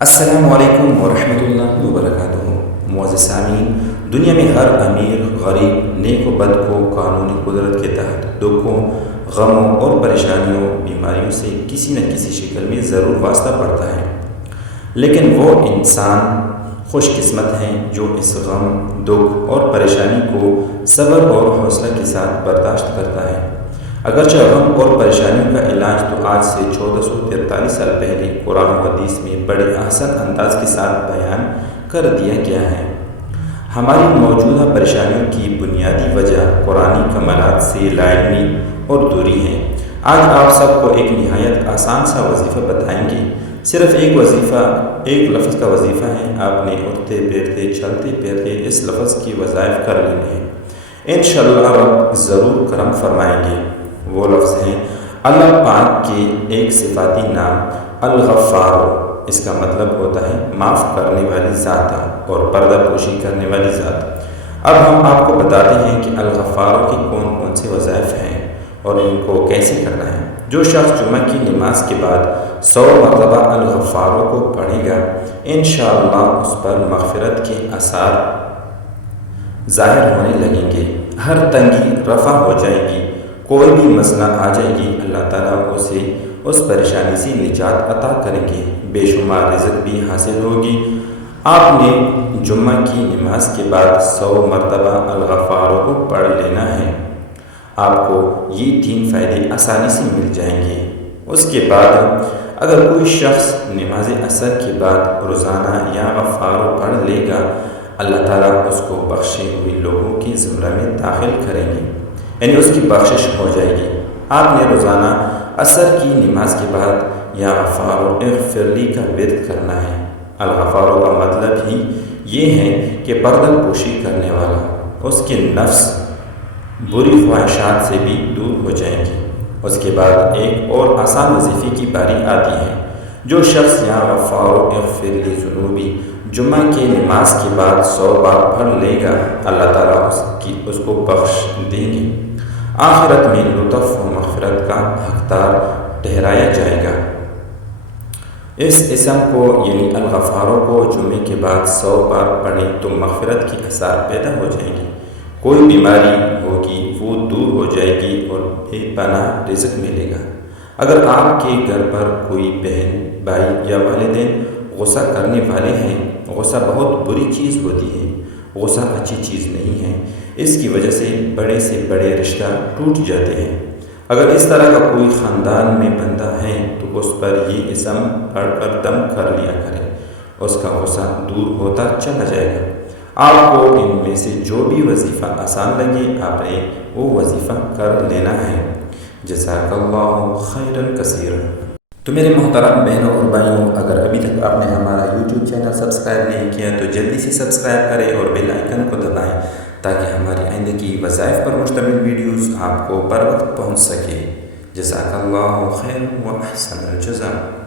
السلام علیکم ورحمۃ اللہ وبرکاتہ۔ معزز سامعین، دنیا میں ہر امیر، غریب، نیک و بد کو قانونی قدرت کے تحت دکھوں، غموں اور پریشانیوں، بیماریوں سے کسی نہ کسی شکل میں ضرور واسطہ پڑتا ہے، لیکن وہ انسان خوش قسمت ہیں جو اس غم، دکھ اور پریشانی کو صبر اور حوصلہ کے ساتھ برداشت کرتا ہے۔ اگرچہ غم اور پریشانیوں کا علاج تو آج سے 1443 سال پہلے قرآن و حدیث میں بڑے احسن انداز کے ساتھ بیان کر دیا گیا ہے، ہماری موجودہ پریشانیوں کی بنیادی وجہ قرآنی کمالات سے لا علمی اور دوری ہے۔ آج آپ سب کو ایک نہایت آسان سا وظیفہ بتائیں گے۔ صرف ایک لفظ کا وظیفہ ہے، آپ نے اٹھتے بیٹھتے چلتے پھرتے اس لفظ کی وظائف کر لینے ہیں، انشاءاللہ رب ضرور کرم فرمائیں گے۔ وہ لفظ ہیں اللہ پاک کے ایک صفاتی نام الغفار۔ اس کا مطلب ہوتا ہے معاف کرنے والی ذات اور پردہ پوشی کرنے والی ذات۔ اب ہم آپ کو بتاتے ہیں کہ الغفار کے کون کون سے وظائف ہیں اور ان کو کیسے کرنا ہے۔ جو شخص جمعہ کی نماز کے بعد 100 مرتبہ الغفار کو پڑھے گا، انشاءاللہ اس پر مغفرت کے آثار ظاہر ہونے لگیں گے، ہر تنگی رفع ہو جائے گی، کوئی بھی مسئلہ آ جائے گی، اللہ تعالیٰ اسے اس پریشانی سے نجات عطا کریں گے، بے شمار رزق بھی حاصل ہوگی۔ آپ نے جمعہ کی نماز کے بعد 100 مرتبہ الغفار کو پڑھ لینا ہے، آپ کو یہ 3 فائدے آسانی سے مل جائیں گے۔ اس کے بعد اگر کوئی شخص نماز عصر کے بعد روزانہ یا غفار پڑھ لے گا، اللہ تعالیٰ اس کو بخشے ہوئے لوگوں کے زمرہ میں داخل کریں گے، یعنی اس کی بخشش ہو جائے گی۔ آپ نے روزانہ عصر کی نماز کے بعد یا غفار اغفر لی کا ورد کرنا ہے۔ الغفار کا مطلب ہی یہ ہے کہ پردہ پوشی کرنے والا، اس کے نفس بری خواہشات سے بھی دور ہو جائیں گی۔ اس کے بعد ایک اور آسان وظیفے کی باری آتی ہے۔ جو شخص یا غفار اغفر لی ذنوبی جمعہ کی نماز کے بعد 100 بار پڑھ لے گا، اللہ تعالیٰ اس کو بخش دیں گے، آخرت میں لطف و مغفرت کا حقدار ٹھہرایا جائے گا۔ اس اسم کو یعنی الغفار کو جمعے کے بعد 100 بار پڑھیں تو مغفرت کے آثار پیدا ہو جائیں گے، کوئی بیماری ہوگی وہ دور ہو جائے گی اور بے پناہ رزق ملے گا۔ اگر آپ کے گھر پر کوئی بہن، بھائی یا والدین غصہ کرنے والے ہیں، غصہ بہت بری چیز ہوتی ہے، غصہ اچھی چیز نہیں ہے، اس کی وجہ سے بڑے سے بڑے رشتہ ٹوٹ جاتے ہیں۔ اگر اس طرح کا کوئی خاندان میں بندہ ہے تو اس پر یہ اسم پڑھ کر دم کر لیا کرے، اس کا غصہ دور ہوتا چلا جائے گا۔ آپ کو ان میں سے جو بھی وظیفہ آسان لگے آپ نے وہ وظیفہ کر لینا ہے۔ جزاک اللہ خیرا کثیرا۔ تو میرے محترم بہنوں اور بھائیوں، اگر ابھی تک آپ نے ہمارا یوٹیوب چینل سبسکرائب نہیں کیا تو جلدی سے سبسکرائب کریں اور بیل آئیکن کو دبائیں تاکہ ہماری آئندہ کی وظائف پر مشتمل ویڈیوز آپ کو بر وقت پہنچ سکے۔ جزاک اللہ خیر و احسن الجزاء۔